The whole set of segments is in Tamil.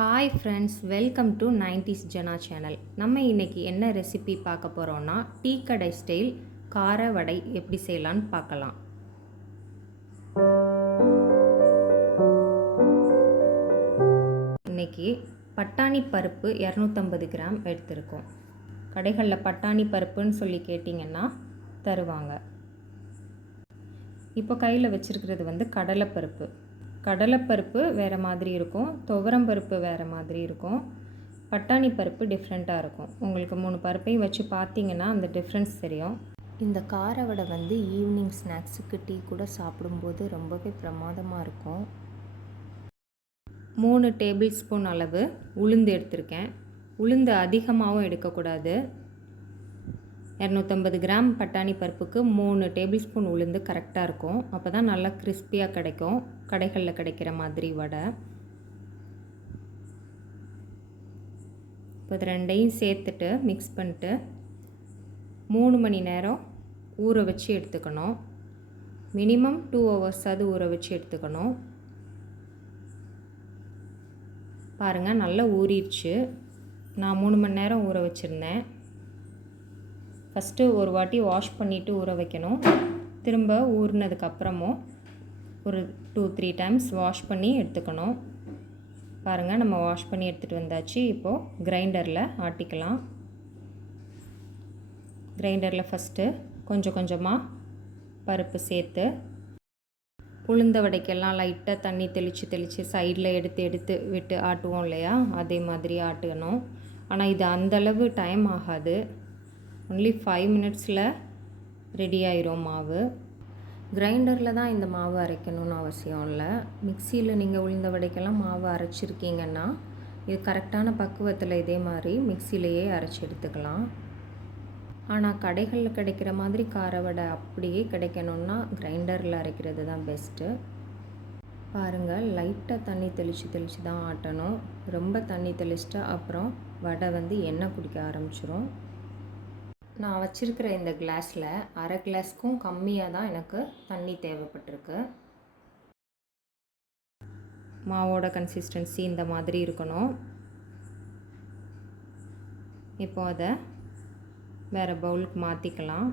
Hi friends, welcome to 90s Jana channel. நம்ம இன்றைக்கி என்ன ரெசிபி பார்க்க போகிறோன்னா, டீ கடை ஸ்டைல் கார வடை எப்படி செய்யலான்னு பார்க்கலாம். இன்றைக்கி பட்டாணி பருப்பு 250 கிராம் எடுத்திருக்கோம். கடைகளில் பட்டாணி பருப்புன்னு சொல்லி கேட்டிங்கன்னா தருவாங்க. இப்போ கையில் வச்சுருக்கிறது கடலைப்பருப்பு. கடலைப்பருப்பு வேறு மாதிரி இருக்கும், துவரம் பருப்பு வேறு மாதிரி இருக்கும், பட்டாணி பருப்பு டிஃப்ரெண்ட்டாக இருக்கும். உங்களுக்கு 3 பருப்பையும் வச்சு பார்த்தீங்கன்னா அந்த டிஃப்ரென்ஸ் தெரியும். இந்த கார வடை ஈவினிங் ஸ்நாக்ஸுக்கு டீ கூட சாப்பிடும்போது ரொம்பவே பிரமாதமாக இருக்கும். 3 டேபிள் ஸ்பூன் அளவு உளுந்து எடுத்திருக்கேன். உளுந்து அதிகமாகவும் எடுக்கக்கூடாது. 250 கிராம் பட்டாணி பருப்புக்கு 3 டேபிள் ஸ்பூன் உளுந்து கரெக்டாக இருக்கும். அப்போ தான் நல்லா கிறிஸ்பியாக கிடைக்கும், கடைகளில் கிடைக்கிற மாதிரி வடை. இப்போ இது ரெண்டையும் சேர்த்துட்டு மிக்ஸ் பண்ணிட்டு 3 மணி நேரம் ஊற வச்சு எடுத்துக்கணும். மினிமம் 2 ஹவர்ஸாவது ஊற வச்சு எடுத்துக்கணும். பாருங்கள், நல்லா ஊறிடுச்சு. நான் 3 மணி நேரம் ஊற வச்சுருந்தேன். ஃபஸ்ட்டு ஒரு வாட்டி வாஷ் பண்ணிவிட்டு ஊற வைக்கணும். திரும்ப ஊறினதுக்கப்புறமும் ஒரு 2-3 டைம்ஸ் வாஷ் பண்ணி எடுத்துக்கணும். பாருங்கள், நம்ம வாஷ் பண்ணி எடுத்துகிட்டு வந்தாச்சு. இப்போது கிரைண்டரில் ஆட்டிக்கலாம். கிரைண்டரில் ஃபஸ்ட்டு கொஞ்சம் கொஞ்சமாக பருப்பு சேர்த்து, உளுந்த வடைக்கெல்லாம் லைட்டாக தண்ணி தெளித்து சைடில் எடுத்து விட்டு ஆட்டுவோம் இல்லையா, அதே மாதிரி ஆட்டணும். ஆனால் இது அந்தளவு டைம் ஆகாது. ஒன்லி 5 மினிட்ஸில் ரெடி ஆயிரும் மாவு. கிரைண்டரில் தான் இந்த மாவு அரைக்கணும்னு அவசியம் இல்லை. மிக்சியில் நீங்கள் உளுந்த வடைக்கெல்லாம் மாவு அரைச்சிருக்கீங்கன்னா இது கரெக்டான பக்குவத்தில் இதே மாதிரி மிக்சியிலையே அரைச்சி எடுத்துக்கலாம். ஆனால் கடைகளில் கிடைக்கிற மாதிரி கார வடை அப்படியே கிடைக்கணுன்னா கிரைண்டரில் அரைக்கிறது தான் பெஸ்ட்டு. பாருங்கள், லைட்டாக தண்ணி தெளித்து தான் ஆட்டணும். ரொம்ப தண்ணி தெளிச்சிட்டா அப்புறம் வடை எண்ணெய் குடிக்க ஆரம்பிச்சிரும். நான் வச்சுருக்கிற இந்த கிளாஸில் அரை கிளாஸ்க்கும் கம்மியாக தான் எனக்கு தண்ணி தேவைப்பட்டிருக்கு. மாவோட கன்சிஸ்டன்சி இந்த மாதிரி இருக்கணும். இப்போ அதை வேறு பவுலுக்கு மாற்றிக்கலாம்.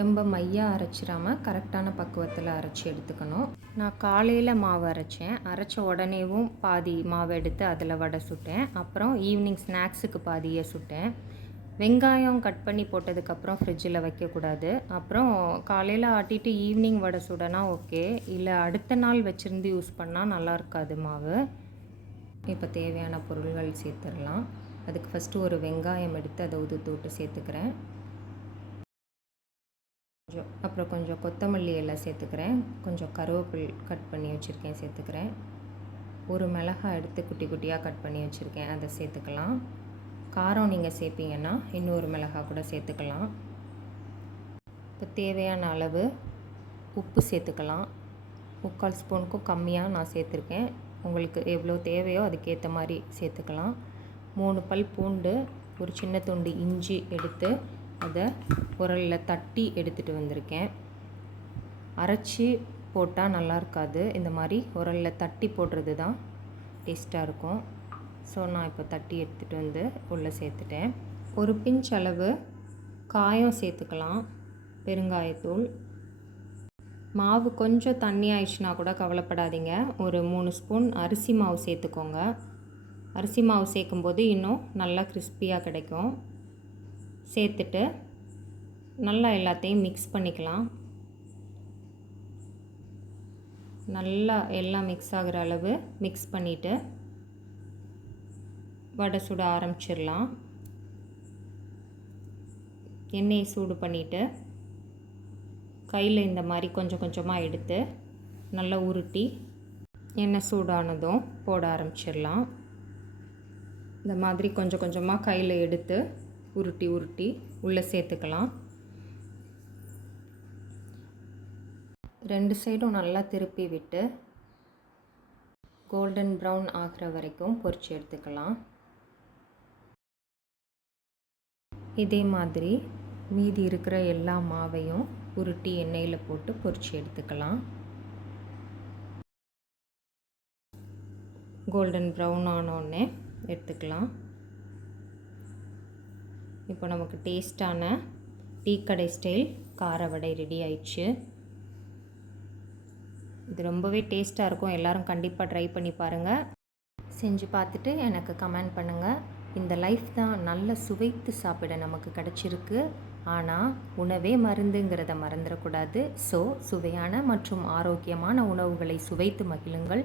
ரொம்ப மையாக அரைச்சிடாமல் கரெக்டான பக்குவத்தில் அரைச்சி எடுத்துக்கணும். நான் காலையில் மாவு அரைச்சேன். அரைச்ச உடனேவும் பாதி மாவு எடுத்து அதில் வடை சுட்டேன். அப்புறம் ஈவினிங் ஸ்நாக்ஸுக்கு பாதியை சுட்டேன். வெங்காயம் கட் பண்ணி போட்டதுக்கப்புறம் ஃப்ரிட்ஜில் வைக்கக்கூடாது. அப்புறம் காலையில் ஆட்டிட்டு ஈவினிங் வடை சுடனா ஓகே, இல்லை அடுத்த நாள் வச்சுருந்து யூஸ் பண்ணால் நல்லா இருக்காது மாவு. இப்போ தேவையான பொருள்கள் சேர்த்துடலாம். அதுக்கு ஃபஸ்ட்டு ஒரு வெங்காயம் எடுத்து அதை உதுத்து விட்டு சேர்த்துக்கிறேன். அப்புறம் கொஞ்சம் கொத்தமல்லி எல்லாம் சேர்த்துக்கிறேன். கொஞ்சம் கருவேப்பில் கட் பண்ணி வச்சுருக்கேன் சேர்த்துக்கிறேன். ஒரு மிளகாய் எடுத்து குட்டி குட்டியாக கட் பண்ணி வச்சுருக்கேன், அதை சேர்த்துக்கலாம். காரம் நீங்கள் சேர்ப்பீங்கன்னா இன்னொரு மிளகாய் கூட சேர்த்துக்கலாம். இப்போ தேவையான அளவு உப்பு சேர்த்துக்கலாம். 3/4 ஸ்பூனுக்கும் கம்மியாக நான் சேர்த்துருக்கேன். உங்களுக்கு எவ்வளோ தேவையோ அதுக்கேற்ற மாதிரி சேர்த்துக்கலாம். 3 பல் பூண்டு, ஒரு சின்ன துண்டு இஞ்சி எடுத்து அதை உரலில் தட்டி எடுத்துகிட்டு வந்திருக்கேன். அரைச்சி போட்டால் நல்லா இருக்காது, இந்த மாதிரி உரலில் தட்டி போடுறது தான் டேஸ்ட்டாக இருக்கும். ஸோ நான் இப்போ தட்டி எடுத்துகிட்டு உள்ளே சேர்த்துட்டேன். ஒரு பிஞ்ச் அளவு காயம் சேர்த்துக்கலாம், பெருங்காயத்தூள். மாவு கொஞ்சம் தண்ணி ஆயிடுச்சுன்னா கூட கவலைப்படாதீங்க. ஒரு 3 ஸ்பூன் அரிசி மாவு சேர்த்துக்கோங்க. அரிசி மாவு சேர்க்கும்போது இன்னும் நல்லா கிறிஸ்பியாக கிடைக்கும். சேர்த்துட்டு நல்லா எல்லாத்தையும் மிக்ஸ் பண்ணிக்கலாம். நல்லா எல்லாம் மிக்ஸ் ஆகிற அளவு மிக்ஸ் பண்ணிவிட்டு வடை சுட ஆரம்பிச்சிடலாம். எண்ணெயை சூடு பண்ணிவிட்டு கையில் இந்த மாதிரி கொஞ்சம் கொஞ்சமாக எடுத்து நல்லா உருட்டி எண்ணெய் சூடானதும் போட ஆரம்பிச்சிடலாம். இந்த மாதிரி கொஞ்சம் கொஞ்சமாக கையில் எடுத்து உருட்டி உள்ளே சேர்த்துக்கலாம். 2 சைடும் நல்லா திருப்பி விட்டு கோல்டன் ப்ரௌன் ஆகிற வரைக்கும் பொரித்து எடுத்துக்கலாம். இதே மாதிரி மீதி இருக்கிற எல்லா மாவையும் உருட்டி எண்ணெயில் போட்டு பொரித்து எடுத்துக்கலாம். கோல்டன் ப்ரௌன் ஆனோடனே எடுத்துக்கலாம். இப்போ நமக்கு டேஸ்டான டீ கடை ஸ்டைல் கார வடை ரெடி ஆயிடுச்சு. இது ரொம்பவே டேஸ்ட்டாக இருக்கும். எல்லோரும் கண்டிப்பாக ட்ரை பண்ணி பாருங்கள். செஞ்சு பார்த்துட்டு எனக்கு கமெண்ட் பண்ணுங்கள். இந்த லைஃப் தான் நல்ல சுவைத்து சாப்பிட நமக்கு கிடச்சிருக்கு. ஆனால் உணவே மருந்துங்கிறத மறந்துடக்கூடாது. ஸோ சுவையான மற்றும் ஆரோக்கியமான உணவுகளை சுவைத்து மகிழுங்கள்.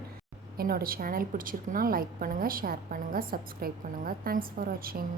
என்னோடய சேனல் பிடிச்சிருக்குன்னா லைக் பண்ணுங்கள், ஷேர் பண்ணுங்கள், சப்ஸ்கிரைப் பண்ணுங்கள். தேங்க்ஸ் ஃபார் வாட்சிங்.